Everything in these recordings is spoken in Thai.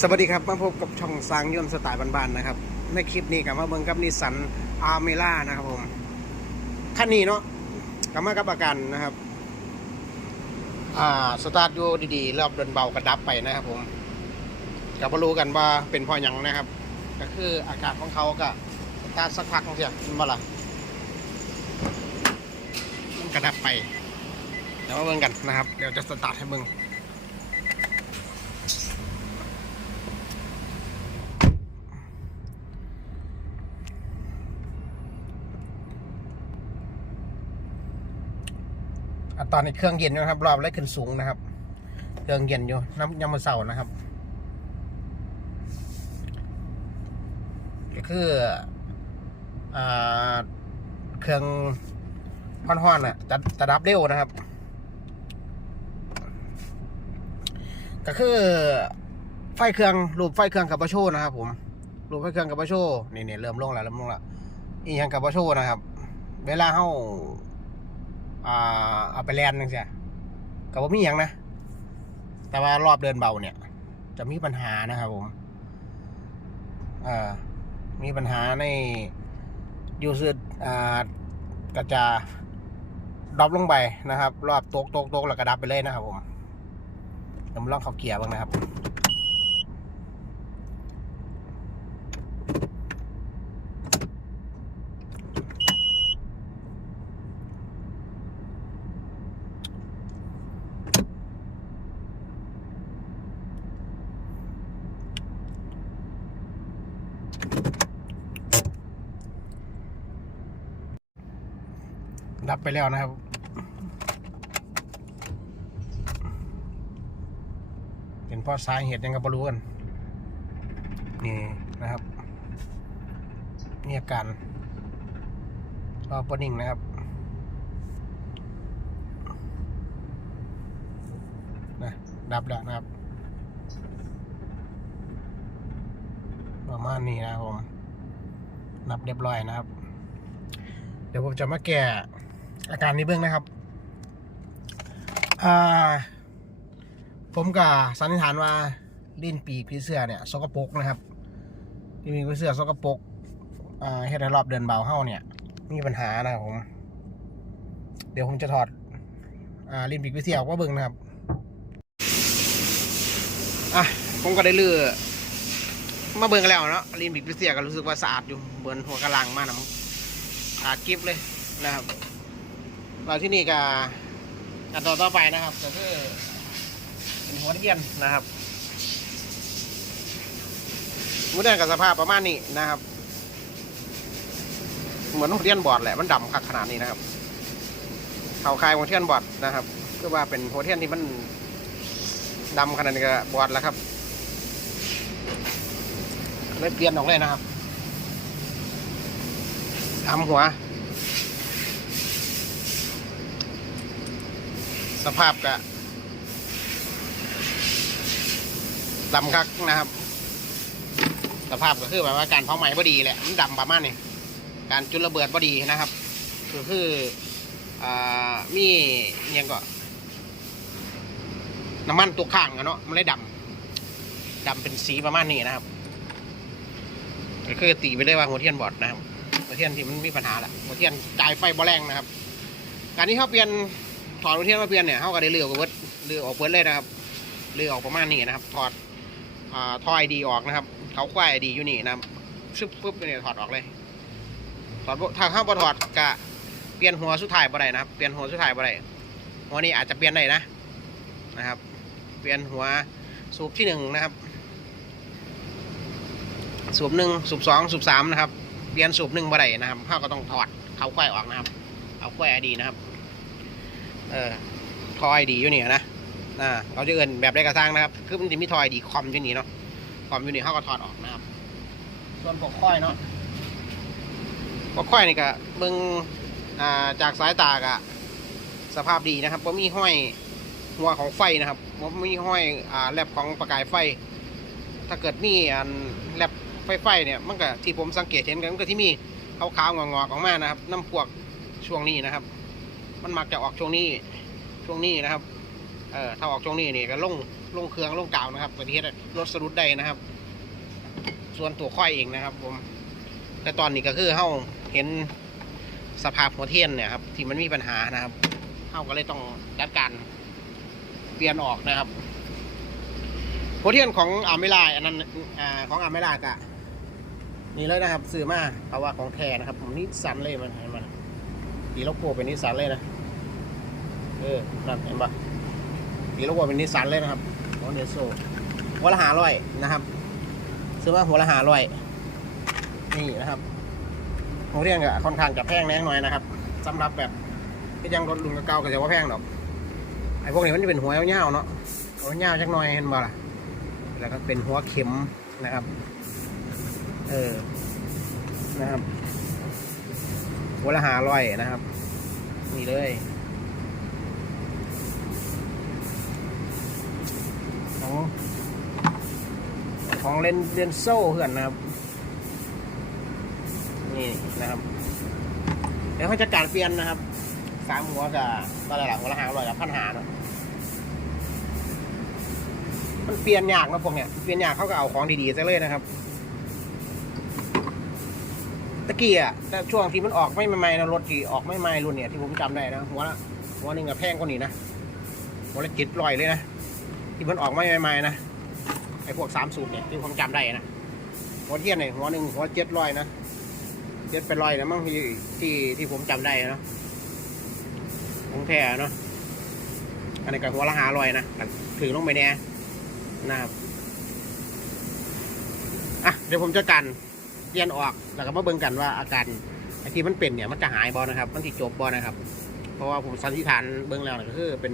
สวัสดีครับ มาพบกับช่องสร้างยนต์สไตล์บ้านๆนะครับ ในคลิปนี้กับมาเบิ่งกับนิสสันอาร์เมล่านะครับผมคันนี้เนาะกับมากับอากันนะครับ อ่าสตาร์ทอยู่ดีๆรอบเดินเบากระดับไปนะครับผมกับมารู้กันว่าเป็นพราะหยังนะครับ ก็คืออากาศของเขาก็สตาร์ทสักพักเสียมันบ่ละมันกระดับไปเดี๋ยวมาเบิ่งกันนะครับ เดี๋ยวจะสตาร์ทให้เบิ่ง ตอนนี้เครื่องเย็นอยู่นะครับ รอบไล่ขึ้นสูงนะครับ เครื่องเย็นอยู่น้ำยำมะเสานะครับ ก็คืออ่าเครื่องห้อนๆน่ะจะจะดับเร็วนะครับ ก็คือไฟเครื่องรูปไฟเครื่องกับปะโชนะครับ ผมรูปไฟเครื่องกับปะโชนี่เนี่ยเริ่มลงแล้วเริ่มลงแล้วอีกอย่างกับปะโชนะครับ เวลาเข้า อ่าเอาไปแลนด์นึงเสียกับว่ามีอย่างนะ แต่ว่ารอบเดินเบาเนี่ย จะมีปัญหานะครับผมอ่ามีปัญหาในยูซึอ่าก็จะดรอปลงไปนะครับ รอบตกตกตกแล้วก็ดับไปเลยนะครับผมเดี๋ยวมลองเข้าเกียร์บ้างนะครับ ดับไปแล้วนะครับ เป็นเพราะสาเหตุยังก็บรู้กันนี่นะครับนี่อาการรอปนิ่งนะครับนะดับแล้วนะครับ ประมาณนี้นะครับผมนับเรียบร้อยนะครับ เดี๋ยวผมจะมาแก้ อาการนี้เบื้องนะครับ อ่า ผมกับสันนิษฐานว่าลิ้นปีกผีเสื้อเนี่ยสกปรกนะครับลิ้นปีกผีเสื้อสกปรกอ่าเฮดให้รอบเดินเบาเฮ้าเนี่ย มีปัญหานะครับผม เดี๋ยวผมจะถอด อ่าลิ้นปีกผีเสื้อออกมาเบิ่งนะครับ อะ ผมก็ได้เลือมาเบิ่งกันแล้วเนาะลิ้นปีกผีเสื้อก็รู้สึกว่าสะอาดอยู่เบิ่นหัวกระลังมากนะมั้งอาดกิฟเลยนะครับ เราที่นี่ก็ขั้นตอนต่อไปนะครับก็คือเป็นหัวเทียนนะครับหัวเทียนกับสภาพประมาณนี้นะครับ เหมือนหัวเทียนบอดแหละมันดำคักขนาดนี้นะครับเขาคายหัวเทียนบอดนะครับคือว่าเป็นหัวเทียนที่มันดำขนาดนี้ก็บอดแล้วครับเลยเปลี่ยนออกเลยนะครับทำหัว สภาพกะดำคักนะครับ สภาพก็คือแบบว่าการเผาไหม้พอดีแหละมันดำประมาณนี้การจุดระเบิดพอดีนะครับก็คืออมีเนียงก็น้ำมันตัวข้างอะเนาะมันเลยดำดำเป็นสีประมาณนี้นะครับก็คือตีไปเลยว่าหัวเทียนบอดนะครับหัวเทียนที่มันมีปัญหาแหละหัวเทียนจ่ายไฟบ่แรงนะครับ การที่เขาเปลี่ยน ถอดหัวเทียนมาเปลี่ยนเนี่ยเขาก็ได้เลือกเวิร์ดเลือกออกเวิร์ดเลยนะครับเลือกออกประมาณนี้นะครับ ถอดอ่าทอยดีออกนะครับเขาควายดีอยู่นี่นะครับซึบปุ๊บเนี่ยถอดออกเลย ถอดบ่ถ้าเข้าบ่ถอดกะเปลี่ยนหัวสุดท้ายบ่ได้นะครับ เปลี่ยนหัวสุดท้ายบ่ได้หัวนี้อาจจะเปลี่ยนได้นะนะครับ เปลี่ยนหัวสูบที่หนึ่งนะครับ สูบหนึ่งสูบสองสูบสามนะครับ เปลี่ยนสูบหนึ่งบ่ได้นะครับเขาก็ต้องถอดเขาควายออกนะครับ เอาควายดีนะครับ เออทอยดีอยู่นี่นะอ่าเราจะเอินแบบได้กระซังนะครับ คือมันจะมีทอยดีคอมอยู่นี่เนาะคอมอยู่นี่เขาก็ถอดออกนะครับ ส่วนพวกควายเนาะพวกควายนี่ก็เบิ่งอ่าจากสายตากะสภาพดีนะครับว่ามีห้อยหัวของไฟนะครับว่ามีห้อยอ่าแลบของประกายไฟ ถ้าเกิดมีอันแลบไฟไฟเนี่ยมันก็ที่ผมสังเกตเห็นกันมันก็ที่มีขาวๆงอกๆออกมานะครับน้ำพวกช่วงนี้นะครับ มันมักจะออกช่วงนี้ช่วงนี้นะครับ เออถ้าออกช่วงนี้นี่ก็ลงลงเครื่องลงกาวนะครับประเทศรถสรุดได้นะครับ ส่วนตัวค่อยเองนะครับ ผมแต่ตอนนี้ก็คือเฮาเห็นสภาพหัวเทียนเนี่ยครับที่มันมีปัญหานะครับเฮาก็เลยต้องจัดการเปลี่ยนออกนะครับหัวเทียนของอาร์เมลาอันนั้นอ่าของอาร์เมลากะนี่เลยนะครับซื้อมาเอาะว่าของแท้นะครับผมนิสสันเลยมันเห็นมันตีโลโก้เป็นนิสสันเลยนะ ออนั่นเห็นปะตีโลโก้เป็นนิสสันเลยนะครับขอเดโซหัวละหาร้อยนะครับ ซื้อมาหัวละหาร้อยนี่นะครับของเรียนก็ค่อนข้างจะแพงแน่หน่อยนะครับสำหรับแบบที่ยังรถลุงเก่าก็จะว่าแพงดอกไอ้พวกนี้มันจะเป็นหัวเยาวเนาะหัวเยาวจักหน่อยเห็นบ่ล่ะแล้วก็เป็นหัวเข็มนะครับ เออนะครับหัวละหาร้อยนะครับ นี่เลย ของของเลนเลนโซ่เพื่อนนะครับ นี่นะครับ เดี๋ยวเขาจะการเปลี่ยนนะครับสามหัวกับตอนแรกหัวละหาร้อยกับพันหาเนาะมันเปลี่ยนยากนะพวกเนี้ยเปลี่ยนยากเขาก็เอาของดีๆซะเลยนะครับตะกี้อะแต่ช่วงที่มันออกไม่ใหม่ๆนะรถที่ออกไม่ใหม่รุ่นเนี่ยที่ผมจำได้นะหัวละหัวหนึ่งอะแพงกว่านี้นะหัวละจ็ดร้อยเลยนะ ที่มันออกไม่ใหม่ๆนะไอ้พวกสามสูบเนี่ยที่ผมจำได้นะหัวเทียนเนี่ยหัวหนึ่งหัวเจ็ดร้อยนะเจ็ดเป็นร้อยนะมั้งที่ที่ที่ผมจำได้นะของแท้เนาะอันนี้ก็หัวละหาร้อยนะถือลงไปแน่นะครับอะเดี๋ยวผมจะกันเปลี่ยนออกแล้วก็มาเบิ่งกันว่าอาการไอ้ที่มันเป็นเนี่ยมันจะหายบอนะครับ มันจะจบบอนะครับ เพราะว่าผมสันนิษฐานเบื้องแล้วนะก็คือเป็น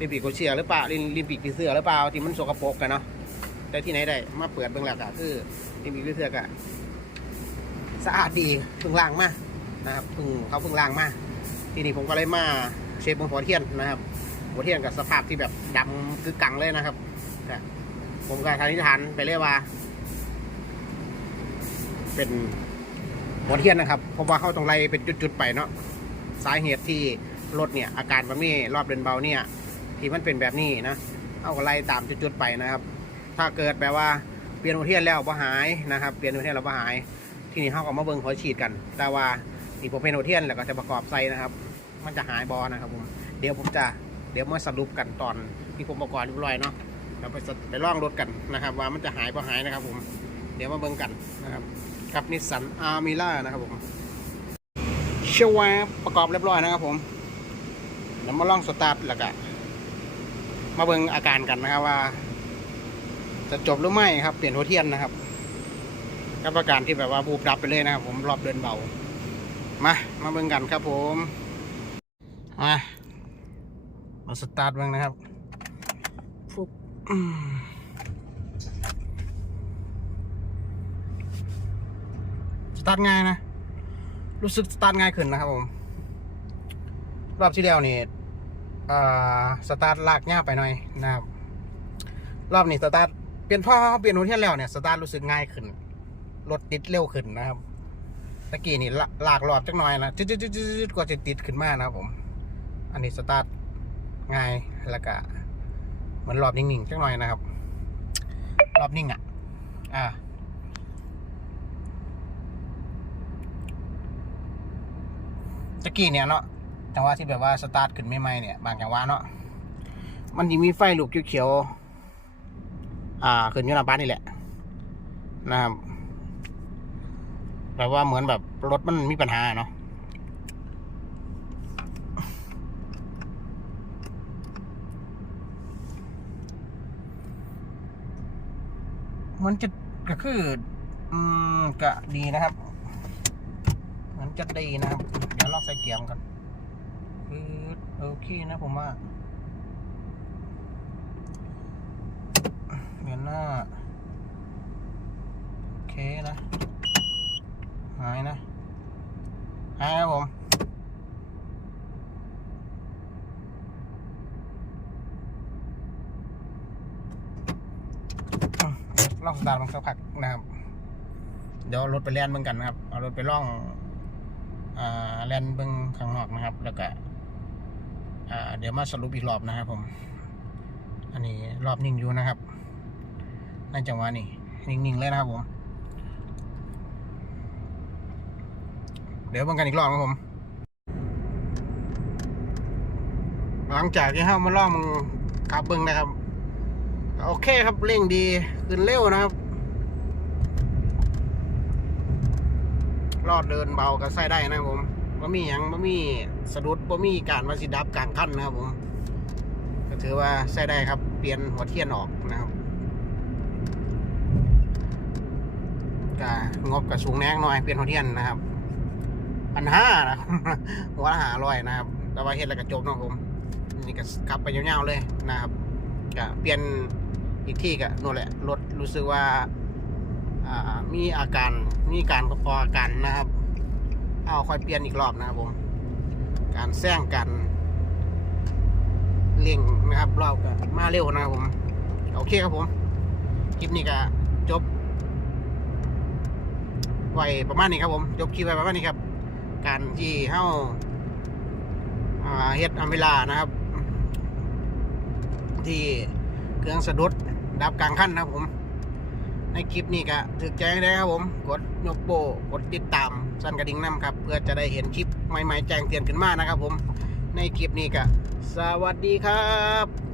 ลิมปิกโกเชียหรือเปล่าลิมลิมปิกทีเสือหรือเปล่าที่มันสกปรกกันเนาะแต่ที่ไหนได้มาเปิดเบื้องแล้วก็คือลิมปิกทีเสือก็สะอาดดีเพิ่งล้างมานะครับเพิ่งเขาเพิ่งล้างมาทีนี้ผมก็เลยมาเชฟบนหัวเทียนนะครับหัวเทียนกับสภาพที่แบบดำคือกังเลยนะครับผมก็สันนิษฐานไปเลยกว่า เป็นหัวเทียนนะครับเพราะว่าเขาต้องไล่เป็นจุดๆไปเนาะสาเหตุที่รถเนี่ยอาการแบบนี้รอบเดินเบาเนี่ย ที่มันเป็นแบบนี้นะเอาก็ไล่ตามจุดๆไปนะครับ ถ้าเกิดแบบว่าเปลี่ยนหัวเทียนแล้วบ่หายนะครับ เปลี่ยนหัวเทียนแล้วบ่หาย ที่นี่เขาก็มาเบิ่งหัวฉีดกัน แต่ว่าที่ผมเป็นหัวเทียนแล้วก็จะประกอบใส่นะครับ มันจะหายบอนะครับผมเดี๋ยวผมจะเดี๋ยวมาสรุปกันตอนที่ผมประกอบเรียบร้อยเนาะเราไปไปลองรถกันนะครับ ว่ามันจะหายบ่หายนะครับ ผม เดี๋ยวมาเบิ่งกันนะครับกับนิสสันอาร์มิล่านะครับผมเชื่อว่าประกอบเรียบร้อยนะครับผมเดี๋ยวมาลองสตาร์ทแล้วก็ มาเบิ่งอาการกันนะครับว่า จะจบหรือไม่ครับ เปลี่ยนหัวเทียนนะครับกับอาการที่แบบว่าบูบดับไปเลยนะครับ ผมรอบเดินเบา มา มาเบิ่งกันครับ ผมมามาสตาร์ทเบิ่งนะครับฟุบอืมสตาร์ทง่ายนะ รู้สึกสตาร์ทง่ายขึ้นนะครับผม รอบที่แล้วนี่เอ่อ สตาร์ทลากง่ายไปหน่อยนะครับ รอบนี้สตาร์ทเปลี่ยนพ่อเปลี่ยนหัวเทียนแล้วเนี่ยสตาร์ทรู้สึกง่ายขึ้นรถติดเร็วขึ้นนะครับตะกี้นี่ละลากรอบจักหน่อยนะจืดๆๆๆกว่าจะติดขึ้นมากนะครับผม อันนี้สตาร์ทง่ายแล้วก็เหมือนรอบนิ่งๆจักหน่อยนะครับ รอบนิ่งอะ อ่าตะกี้เนี่ยเนาะ จังหวะที่แบบว่าสตาร์ทขึ้นใหม่เนี่ย บางจังหวะเนาะมันจะมีไฟลูกเขียวๆอ่าขึ้นอยู่หน้าบ้านนี่แหละ นะครับแบบว่าเหมือนแบบรถมันมีปัญหาเนาะมันจะก็คือ อืมก็ดีนะครับ มันจะดีนะครับ เดี๋ยวลองใส่เกียร์กัน คือโอเคนะผมว่าเงินหน้า โอเคนะ หายนะ หายครับผมอ่องสตาร์ทมันสักพักนะครับ เดี๋ยวรถไปแล่นเบิ่งกันนะครับ เอารถไปล่อง อ่า แล่นเบิ่งข้างนอกนะครับ แล้วก็ เดี๋ยวมาสรุปอีกรอบนะครับผม อันนี้รอบนิ่งอยู่นะครับในจังหวะนี้นิ่งๆเลยนะครับผม เดี๋ยวบังกันอีกรอบครับผม หลังจากที่เข้ามาล่องมึงขับเบิ้งนะครับ โอเคครับเร่งดีขึ้นเร็วนะครับรอดเดินเบาก็ใส่ได้นะครับผม บ่มีหยังบ่มีสะดุดบ่มีการวาสิดับกลางคันนะครับผมก็ถือว่าใส่ได้ครับ เปลี่ยนหัวเทียนออกนะครับก็งบกับสูงแนงหน่อยเปลี่ยนหัวเทียนนะครับพันห้านะหัวละหาร้อยนะครับ แต่ว่าเฮ็ดแล้วก็จบเนาะผมนี่ก็ขับไปยาวๆเลยนะครับก็เปลี่ยนอีกที่ก็นู่นแหละรถรู้สึกว่ามีอาการมีการอออาการนะครับ เอาคอยเปลี่ยนอีกรอบนะครับผม การแซงกันเร่งนะครับรอบก็มาเร็วนะครับผม โอเคครับผม คลิปนี้ก็จบ ไว้ประมาณนี้ครับผม จบคลิปไว้ประมาณนี้ครับ การที่เฮ้าอ่าเฮ็ดอัมเวลานะครับ ที่เครื่องสะดุดดับกลางขั้นนะครับผม ในคลิปนี้ก็ถือใจได้ครับผม กดยกโปกดติดตาม สั่นกระดิ่งน้ำครับ เพื่อจะได้เห็นคลิปใหม่ๆแจ้งเตือนขึ้นมานะครับผม ในคลิปนี้ก็สวัสดีครับ